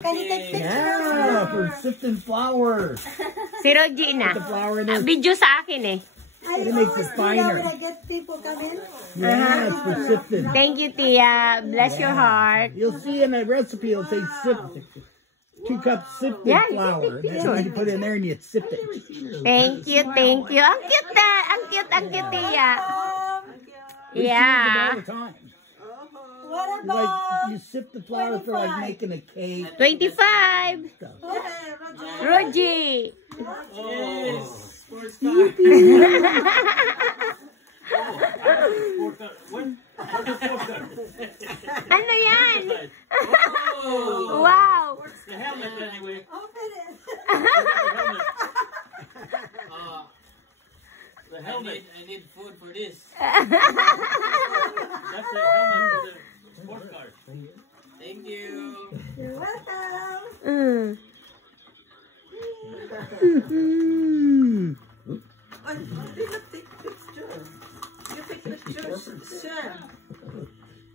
Can you take pictures? Yeah, for sifting flour. Si Rogie na. Put the flour in there. Video sa akin eh. It makes it finer. When I get people come in. Yeah, it's for sifting. Thank you, Tia. Bless your heart. You'll see in the recipe, it'll say sift. 2 cups sifted flour. And then you put it in there and you sift it. Thank you, thank you. Ang cute na. Ang cute, Tia. Yeah. All the time. What Like about you sift the flour for like making a cake. 25. Rogie. Ano yan? Wow. The helmet anyway. open it? The helmet. I need food for this. That's the helmet for the sports car. Thank you. You're welcome. I didn't take picture. You take pictures. Sure.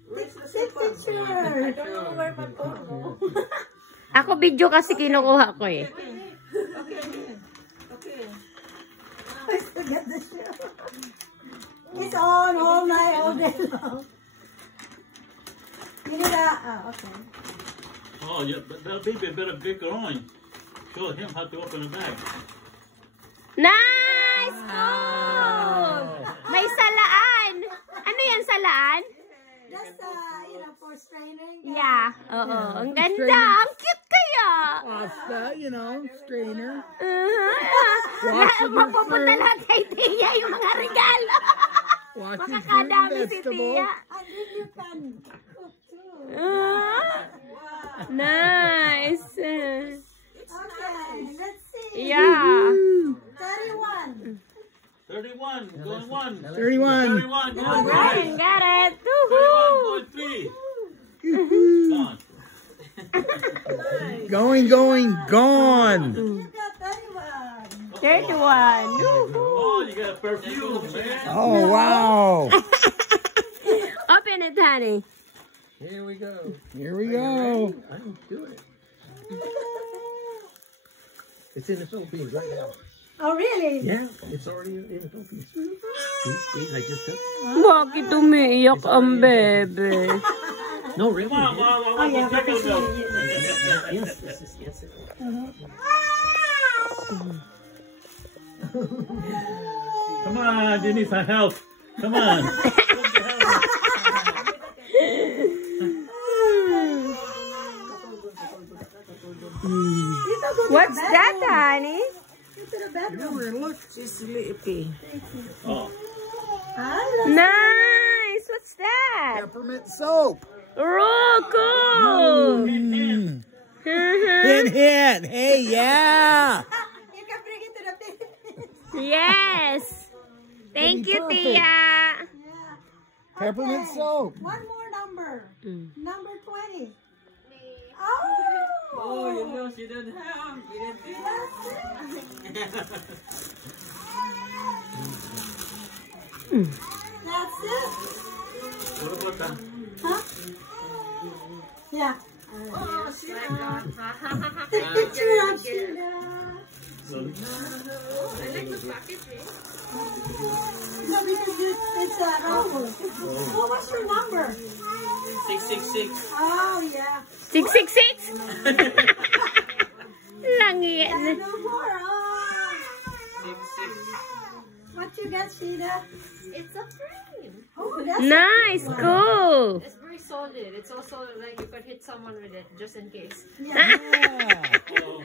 Where's the Take cell phone? picture. I don't know where my phone go. Ako video kasi kinukuha ko eh. Okay. Okay. I forget the show. It's on all night, all day long. You need okay. Oh, yeah, but that baby better break her on. Show him how to open the bag. Nice! Oh! May salaan. Ano yan, salaan? Just, for straining. Yeah. Oo. Ang ganda. Ang cute kaya. Pasta, strainer. Mapupunta lahat kay Tia yung mga regalo. Makakadami si Tia. And then you can cook too. Nice. Okay, let's see. Yeah. 31. 31, going 1. 31. 31, going 3. Got it. 31, going 3. Gone. Gone. You got 31. 31. Oh, you got a perfume, man. Oh, wow. Open it, honey. Here we go. Here we go. I don't do it. It's in the Philippines right now. Oh, really? Yeah, it's already in the Philippines. See, I just took. Bakit umiiyak ang bebe? No, really. Oh, yeah, Yes, yes. Come on, you need some help. Come on. What's that, honey? To the bedroom. Look, she's sleepy. Oh. Nice. What's that? Peppermint soap. Roku. Hint. Hey, yeah. You can bring it to the Philippines. Yes. Thank you, Tia. Yeah. Peppermint soap. One more number. Number 20. Oh, you know she don't have. We didn't do that. That's it. What about that? Huh? Yeah. Oh, she got. Take picture of Sheila. I like the packaging. No, because it's a roll. What was your number? 666. Oh, yeah. 666? Langi yan. No more. What you got, Sheila? It's a frame. Oh, that's Nice. Cool. It's very solid. It's also like you could hit someone with it just in case. yeah. Yeah. Oh.